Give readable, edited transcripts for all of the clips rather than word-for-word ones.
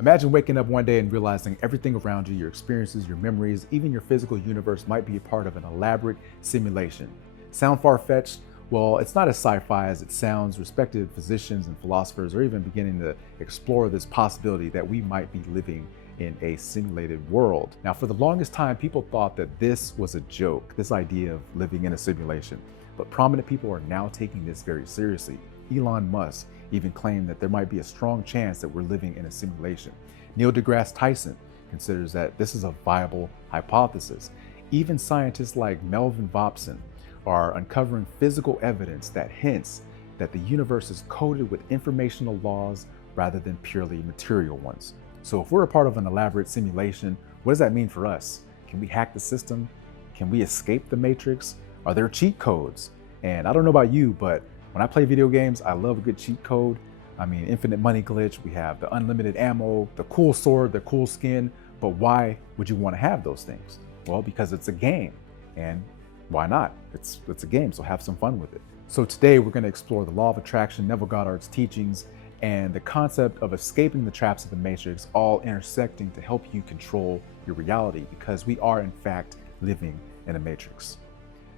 Imagine waking up one day and realizing everything around you, your experiences, your memories, even your physical universe might be a part of an elaborate simulation. Sound far-fetched? Well, it's not as sci-fi as it sounds. Respected physicians and philosophers are even beginning to explore this possibility that we might be living in a simulated world. Now, for the longest time, people thought that this was a joke, this idea of living in a simulation. But prominent people are now taking this very seriously. Elon Musk even claimed that there might be a strong chance that we're living in a simulation. Neil deGrasse Tyson considers that this is a viable hypothesis. Even scientists like Melvin Vopson are uncovering physical evidence that hints that the universe is coded with informational laws rather than purely material ones. So if we're a part of an elaborate simulation, what does that mean for us? Can we hack the system? Can we escape the matrix? Are there cheat codes? And I don't know about you, but when I play video games, I love a good cheat code. I mean, infinite money glitch, we have the unlimited ammo, the cool sword, the cool skin, but why would you want to have those things? Well, because it's a game, and why not? It's a game, so have some fun with it. So today we're going to explore the law of attraction, Neville Goddard's teachings, and the concept of escaping the traps of the matrix, all intersecting to help you control your reality, because we are in fact living in a matrix.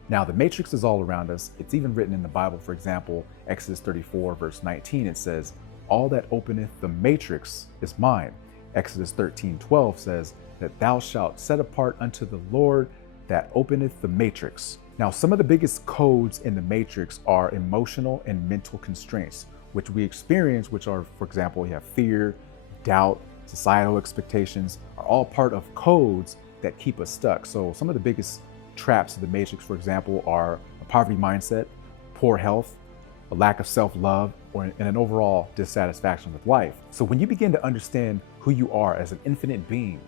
Now, the matrix is all around us. It's even written in the Bible. For example, Exodus 34, verse 19, it says, "All that openeth the matrix is mine." Exodus 13:12 says that thou shalt set apart unto the Lord that openeth the matrix. Now, some of the biggest codes in the matrix are emotional and mental constraints, which we experience, which are, for example, you have fear, doubt, societal expectations, are all part of codes that keep us stuck. So some of the biggest traps of the matrix, for example, are a poverty mindset, poor health, a lack of self-love, and an overall dissatisfaction with life. So when you begin to understand who you are as an infinite being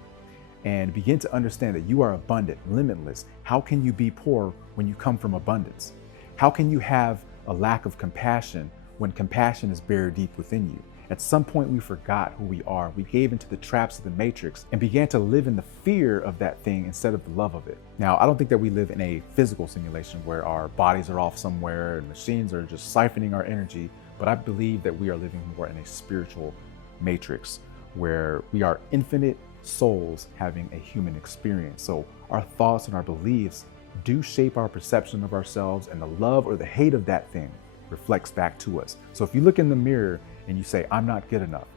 and begin to understand that you are abundant, limitless, how can you be poor when you come from abundance? How can you have a lack of compassion when compassion is buried deep within you? At some point, we forgot who we are. We gave into the traps of the matrix and began to live in the fear of that thing instead of the love of it. Now, I don't think that we live in a physical simulation where our bodies are off somewhere and machines are just siphoning our energy, but I believe that we are living more in a spiritual matrix where we are infinite souls having a human experience. So our thoughts and our beliefs do shape our perception of ourselves, and the love or the hate of that thing reflects back to us. So if you look in the mirror and you say, "I'm not good enough,"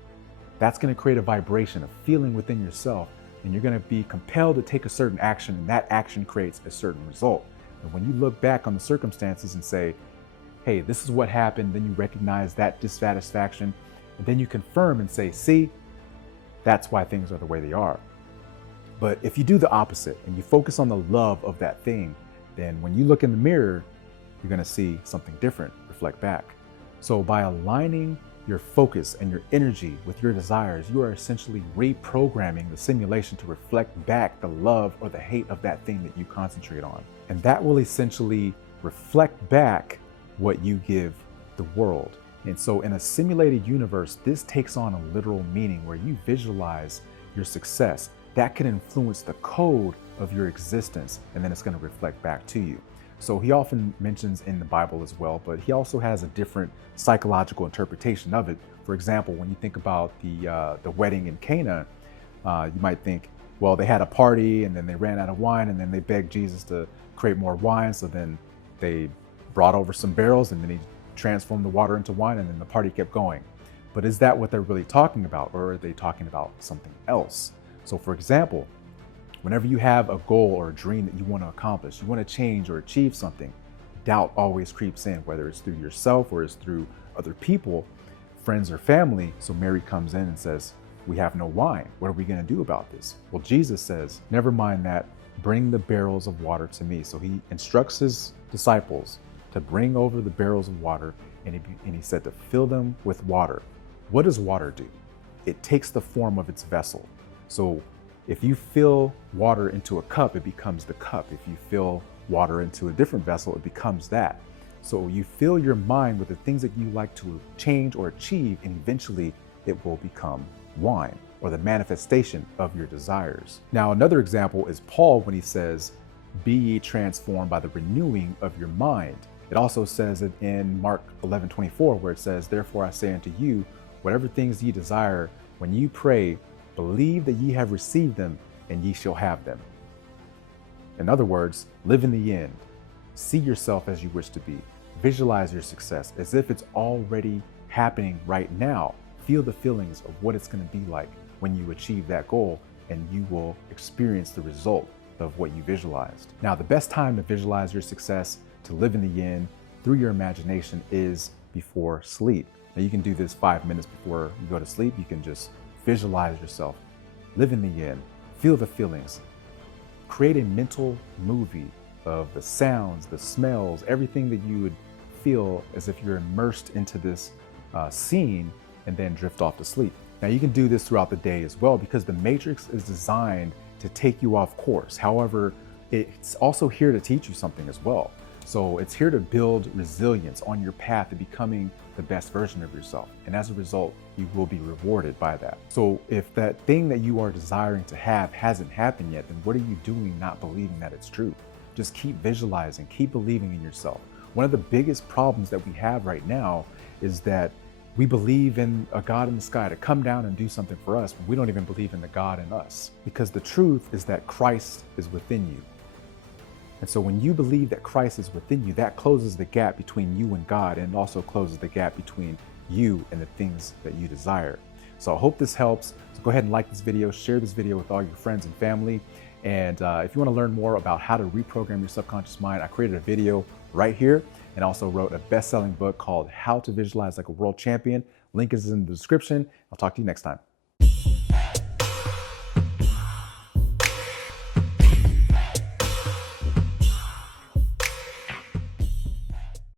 that's going to create a vibration, a feeling within yourself, and you're going to be compelled to take a certain action, and that action creates a certain result. And when you look back on the circumstances and say, "Hey, this is what happened," then you recognize that dissatisfaction, and then you confirm and say, "See, that's why things are the way they are." But if you do the opposite and you focus on the love of that thing, then when you look in the mirror, you're going to see something different reflect back. So by aligning your focus and your energy with your desires, you are essentially reprogramming the simulation to reflect back the love or the hate of that thing that you concentrate on. And that will essentially reflect back what you give the world. And so in a simulated universe, this takes on a literal meaning where you visualize your success. That can influence the code of your existence, and then it's going to reflect back to you. So he often mentions in the Bible as well, but he also has a different psychological interpretation of it. For example, when you think about the wedding in Cana, you might think, well, they had a party and then they ran out of wine, and then they begged Jesus to create more wine. So then they brought over some barrels, and then he transformed the water into wine, and then the party kept going. But is that what they're really talking about, or are they talking about something else? So for example, whenever you have a goal or a dream that you want to accomplish, you want to change or achieve something, doubt always creeps in, whether it's through yourself or it's through other people, friends or family. So Mary comes in and says, "We have no wine. What are we going to do about this?" Well, Jesus says, "Never mind that, bring the barrels of water to me." So he instructs his disciples to bring over the barrels of water, and he said to fill them with water. What does water do? It takes the form of its vessel. So if you fill water into a cup, it becomes the cup. If you fill water into a different vessel, it becomes that. So you fill your mind with the things that you like to change or achieve, and eventually it will become wine, or the manifestation of your desires. Now, another example is Paul when he says, "Be ye transformed by the renewing of your mind." It also says it in Mark 11:24, where it says, "Therefore I say unto you, whatever things ye desire When ye pray, believe that ye have received them, and ye shall have them. In other words, live in the end. See yourself as you wish to be. Visualize your success as if it's already happening right now. Feel the feelings of what it's going to be like when you achieve that goal, and you will experience the result of what you visualized. Now, the best time to visualize your success, to live in the end through your imagination, is before sleep. Now, you can do this 5 minutes before you go to sleep. You can just visualize yourself, live in the end, feel the feelings, create a mental movie of the sounds, the smells, everything that you would feel as if you're immersed into this scene, and then drift off to sleep. Now, you can do this throughout the day as well, because the matrix is designed to take you off course. However, it's also here to teach you something as well. So it's here to build resilience on your path to becoming the best version of yourself. And as a result, you will be rewarded by that. So if that thing that you are desiring to have hasn't happened yet, then what are you doing not believing that it's true? Just keep visualizing, keep believing in yourself. One of the biggest problems that we have right now is that we believe in a God in the sky to come down and do something for us, but we don't even believe in the God in us. Because the truth is that Christ is within you. And so when you believe that Christ is within you, that closes the gap between you and God, and also closes the gap between you and the things that you desire. So I hope this helps. So go ahead and like this video, share this video with all your friends and family. And if you want to learn more about how to reprogram your subconscious mind, I created a video right here, and also wrote a best-selling book called How to Visualize Like a World Champion. Link is in the description. I'll talk to you next time.